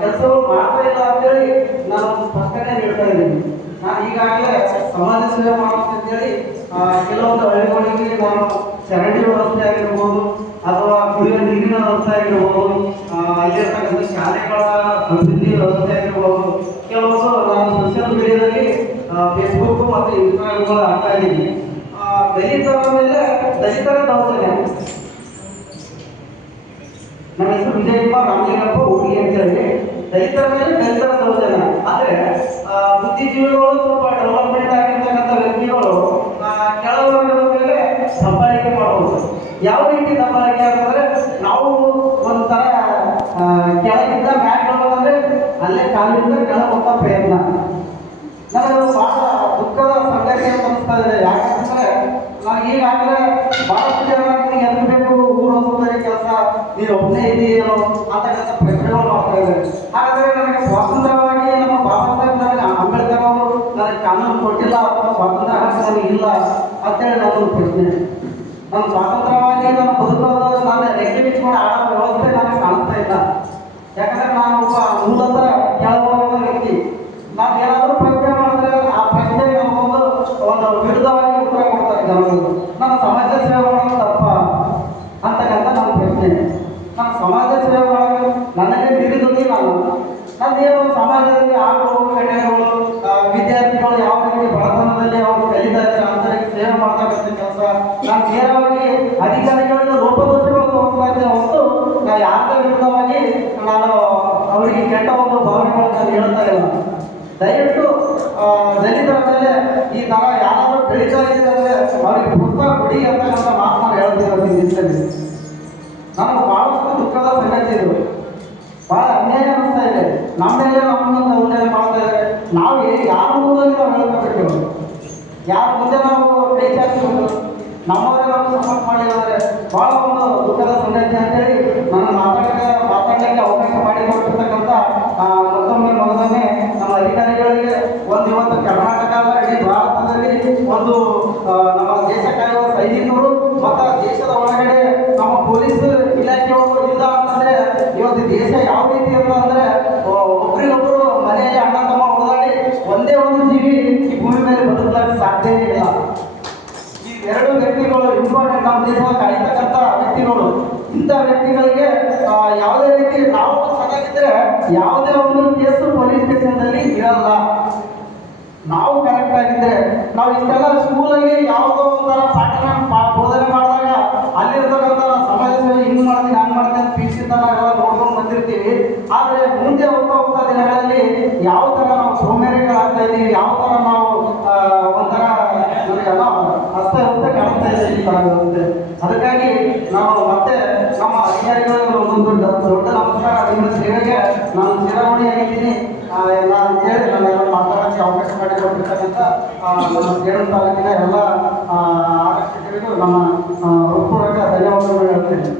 ಕೆಲಸಗಳು ಮಾಡ್ತಾ ಇಲ್ಲ ಅಂತೇಳಿ ನಾನು ಸ್ಪಷ್ಟನೆ ನೀಡ್ತಾ ಇದ್ದೀನಿ. ನಾನು ಈಗಾಗಲೇ ಸಮಾಜ ಸೇವೆ ಮಾಡುತ್ತಂತೇಳಿ ಕೆಲವೊಂದು ಹಳ್ಳಿಗಳಿಗೆ ನಾನು ಚರಂಡಿ ವ್ಯವಸ್ಥೆ ಆಗಿರ್ಬೋದು ಅಥವಾ ಕುಡಿಯುವ ನೀರಿನ ವ್ಯವಸ್ಥೆ ಆಗಿರ್ಬೋದು, ಅಲ್ಲಿರ್ತಕ್ಕಂಥ ಶಾಲೆಗಳ ಅಭಿವೃದ್ಧಿ ವ್ಯವಸ್ಥೆ ಆಗಿರ್ಬೋದು, ಕೆಲವೊಂದು ನಾನು ಸೋಷಿಯಲ್ ಮೀಡಿಯಾದಲ್ಲಿ ಫೇಸ್ಬುಕ್ ಮತ್ತು ಇನ್ಸ್ಟಾಗ್ರಾಮ್ಗಳು ಆಗ್ತಾ ಇದ್ದೀನಿ. ದಲಿತರ ಮೇಲೆ ದಲಿತರ ದೌರ್ಜನ್ಯ. ನನ್ನ ಹೆಸರು ವಿಜಯಕುಮಾರ್ ರಾಮಲಿಂಗಪ್ಪ ಹುಡುಗಿ ಅಂತ ಹೇಳಿ. ದಲಿತರ ಮೇಲೆ ದಲಿತರ ದೌರ್ಜನ್ಯ ಅಂದ್ರೆ ಬುದ್ಧಿಜೀವಿಗಳು ಸ್ವಲ್ಪ ಡೆವಲಪ್ಮೆಂಟ್ ಆಗಿರ್ತಕ್ಕಂಥ ವ್ಯಕ್ತಿಗಳು ಕೆಳವರ್ಗದ ಮೇಲೆ ದಬ್ಬಾಳಿಕೆ ಮಾಡುವುದು. ಯಾವ ರೀತಿ ದಬ್ಬಾಳಿಕೆ ಅಂತಂದ್ರೆ, ನಾವು ಒಂಥರ ಕೆಳಗಿಂದ ಮ್ಯಾಕ್ ಹೋಗೋದಂದ್ರೆ ಅಲ್ಲೇ ಕಾಲಿಂದ ಕೆಳ ಹೋಗ್ತಾ ಪ್ರಯತ್ನ. ನನಗೆ ಬಹಳ ದುಃಖದ ಸಂಗತಿ ಅಂತ ಅನಿಸ್ತಾ ಇದೆ. ಯಾಕಂತಂದ್ರೆ ನಾನು ಈಗಾಗಲೇ ಬಹಳಷ್ಟು ಜನ ನಿನಗೆ ಎದಬೇಕು ಊರು ಹೊಸದಾಗಿ ಕೆಲಸ ನೀನು ಒಬ್ಬನೇ ಇದೆಯೇನೋ ಅಂತಕ್ಕಂಥ ಪ್ರಶ್ನೆಗಳು ಮಾಡ್ತಾ ಇದ್ದಾರೆ. ಹಾಗಾದ್ರೆ ನನಗೆ ಸ್ವಾತಂತ್ರ್ಯವಾಗಿ ನಮ್ಮ ಬಾಬಾ ಸಾಹೇಬ್ ನನಗೆ ಅಂಬೇಡ್ಕರ್ ಅವರು ನನಗೆ ಕಾನೂನು ಕೊಟ್ಟಿಲ್ಲ ಅಥವಾ ಸ್ವಾತಂತ್ರ್ಯ ಹಕ್ಕು ನನಗೆ ಇಲ್ಲ ಅಂತೇಳಿ ನನ್ನೊಂದು ಪ್ರಶ್ನೆ. ನಾನು ಸ್ವಾತಂತ್ರ್ಯವಾಗಿ ನನ್ನ ಬದುಕೋದು ನಾನು ರೆಕ್ಕೆ ಬಿಚ್ಚಿಕೊಂಡು ಆಡೋ ವ್ಯವಸ್ಥೆ ನನಗೆ ಕಾಣಿಸ್ತಾ ಇಲ್ಲ. ಯಾಕಂದ್ರೆ ನಾನು ಒಬ್ಬ ಮೂಲತಃ ಕೆಳವರ್ಗದ ವ್ಯಕ್ತಿ. ನಾವು ಏನಾದರೂ ಪ್ರಶ್ನೆ ಮಾಡಿದ್ರೆ ಆ ಪ್ರಶ್ನೆಗೆ ನಮಗೊಂದು ವಿರುದ್ಧವಾಗಿ ಉತ್ತರ ಕೊಡ್ತಾರೆ ಜನರು. ನಾನು ಸಮಾಜ ಸೇವೆ ಮಾಡೋದು ತಪ್ಪ ಅಂತಕ್ಕಂಥ ನನ್ನ ಪ್ರಶ್ನೆ. ನಾನು ಸಮಾಜ ಸೇವೆ ಮಾಡೋದು ನನಗೆ ಮೀರಿದಲ್ಲಿ ನಂದೇನು ಸಮಾಜದಲ್ಲಿ ಆಗುವ ಘಟನೆಗಳು, ವಿದ್ಯಾರ್ಥಿಗಳು ಯಾವ ರೀತಿ ಬಡತನದಲ್ಲಿ ಅವರು ಕಲಿತಾ ಇದ್ದಾರೆ ಅಂತರಿಗೆ ಸೇವೆ ಮಾಡ್ತಕ್ಕಂಥ ಕೆಲಸ, ನಾನು ನೇರವಾಗಿ ಅಧಿಕಾರಿಗಳಿಗೆ ಲೋಪದೋಷಗಳು ತೋರಿಸ್ತಾ ಇದ್ದೇನೆ ಹೊರತು ನಾವು ಯಾರದೇ ವಿರುದ್ಧವಾಗಿ ನಾನು ಅವರಿಗೆ ಕೆಟ್ಟ ಒಂದು ಭಾವನೆಗಳು ನಾನು ಹೇಳ್ತಾ ಇಲ್ಲ. ದಯವಿಟ್ಟು ದಲಿತರ ಮೇಲೆ ಈ ಥರ ಯಾರಾದರೂ ಬೆಳೀತಾ ಇದ್ದಾರೆ ಅವರಿಗೆ ಪ್ರೋತ್ಸಾಹ ಕೊಡಿ ಅಂತಕ್ಕಂಥ ಮಾತು ನಾನು ಹೇಳ್ತಿರೋದು ನಿಂತಲ್ಲಿ. ನಮಗೆ ಭಾಳಷ್ಟು ದುಃಖದ ಸಂಗತಿ ಇದು. ಭಾಳ ಅನ್ಯಾಯ ಅನಿಸ್ತಾ ಇದೆ. ನಮ್ಮ ಮೇಲೆ ನಮ್ಮನ್ನು ದೌರ್ಜನ್ಯ ಮಾಡ್ತಾ ಇದ್ದಾರೆ. ನಾವು ಯಾರ ಮುಂದೆ ನಾವು ಹೇಳ್ಕೋಬೇಕು, ಯಾರ ಮುಂದೆ ನಾವು ಕೈ ಚಾಚಬೇಕು, ನಮ್ಮವರೇ ನಾವು ಸಪೋರ್ಟ್ ಮಾಡಿದ್ದಾರೆ. ಭಾಳ ಒಂದು ದುಃಖದ ಸಂಗತಿ ಅಂತೇಳಿ ನಾನು ಮಾತಾಡಲಿಕ್ಕೆ ಅವಕಾಶ ಮಾಡಿಕೊಟ್ಟಿರ್ತಕ್ಕಂಥ ಮತ್ತೊಮ್ಮೆ ನಮ್ಮ ಅಧಿಕಾರಿಗಳಿಗೆ ಒಂದು ಇವತ್ತು ಕರ್ನಾಟಕ ಅಲ್ಲ ಇಡೀ ಭಾರತದಲ್ಲಿ ಒಂದು ನಮ್ಮ ದೇಶ ಕಾಯುವ ಸೈನಿಕರು ಮತ್ತು ದೇಶದ ಒಳಗಡೆ ನಮ್ಮ ಪೊಲೀಸ್ ಇಲಾಖೆಯವರು ಇಲ್ಲ ಅಂತಂದ್ರೆ ಇವತ್ತು ದೇಶ ಯಾವ ರೀತಿ ಇರ್ತದೆ ಅಂದ್ರೆ ಒಬ್ರಿಗೊಬ್ರು ಮನೆಯಲ್ಲಿ ಅಣ್ಣ ತಮ್ಮ ಹೊಡೆದಾಡಿ ಒಂದೇ ಒಂದು ಜೀವಿ ಈ ಭೂಮಿ ಮೇಲೆ ಬದುಕಲಿಕ್ಕೆ ಸಾಧ್ಯನೇ ಇಲ್ಲ. ಈ ಎರಡು ವ್ಯಕ್ತಿಗಳು ಇಂಪಾರ್ಟೆಂಟ್, ನಮ್ಮ ದೇಶದ ಕಾಯ್ತಕ್ಕಂಥ ವ್ಯಕ್ತಿಗಳು. ಇಂಥ ವ್ಯಕ್ತಿಗಳಿಗೆ ಯಾವುದೇ ರೀತಿ ನಾವು ಚೆನ್ನಾಗಿದ್ರೆ ಯಾವುದೇ ಒಂದು ಕೇಸು ಪೊಲೀಸ್ ಸ್ಟೇಷನ್ದಲ್ಲಿ ಇರಲ್ಲ. ನಾವು ಕರೆಕ್ಟ್ ಆಗಿದ್ರೆ ನಾವು ಇಷ್ಟೆಲ್ಲ ಸ್ಕೂಲಲ್ಲಿ ಯಾವುದೋ ಒಂಥರ ಬೋಧನೆ ಮಾಡಿದಾಗ ಅಲ್ಲಿರ್ತಕ್ಕಂಥ ಸಮಾಜ ಸೇವೆ ಹಿಂಗೆ ಮಾಡ್ತೀನಿ ಹಂಗೆ ಮಾಡ್ತೀನಿ PC ನಾವೆಲ್ಲ ನೋಡ್ಕೊಂಡು ಬಂದಿರ್ತೀವಿ. ಆದರೆ ಮುಂದೆ ಹೋಗ್ತಾ ದಿನಗಳಲ್ಲಿ ಯಾವ ಥರ ನಾವು ಸೋಮೇರಿಗಳಾಗ್ತಾ ಇದ್ದೀವಿ, ಯಾವ ಥರ ನಾವು ಒಂಥರ ನಮಗೆಲ್ಲ ಅಸ್ತವ್ಯಸ್ತ ಕಾಣ್ತಾ ಇದ್ದೀವಿ ಈ ಥರ ವ್ಯವಸ್ಥೆ. ಅದಕ್ಕಾಗಿ ನಾವು ಮತ್ತೆ ನಮ್ಮ ಅಧಿಕಾರಿಗಳಿಗೆ ಒಂದು ದೊಡ್ಡ ನಮಸ್ಕಾರ. ನಿಮ್ಮ ಸೇವೆಗೆ ನಾನು ಚಿರಋಣಿಯಾಗಿದ್ದೀನಿ ನಾನು ಹೇಳಿ ನಾನೆಲ್ಲ ಮಾತಾಡೋಕ್ಕೆ ಅವಕಾಶ ಮಾಡಿಕೊಟ್ಟಿರ್ತಕ್ಕಂಥ ನಮ್ಮ ಸೇಡಂ ತಾಲೂಕಿನ ಎಲ್ಲ ಆರಕ್ಷಕರಿಗೂ ನಮ್ಮ ಹೃತ್ಪೂರ್ವಕ ಧನ್ಯವಾದಗಳು ಹೇಳ್ತೀನಿ.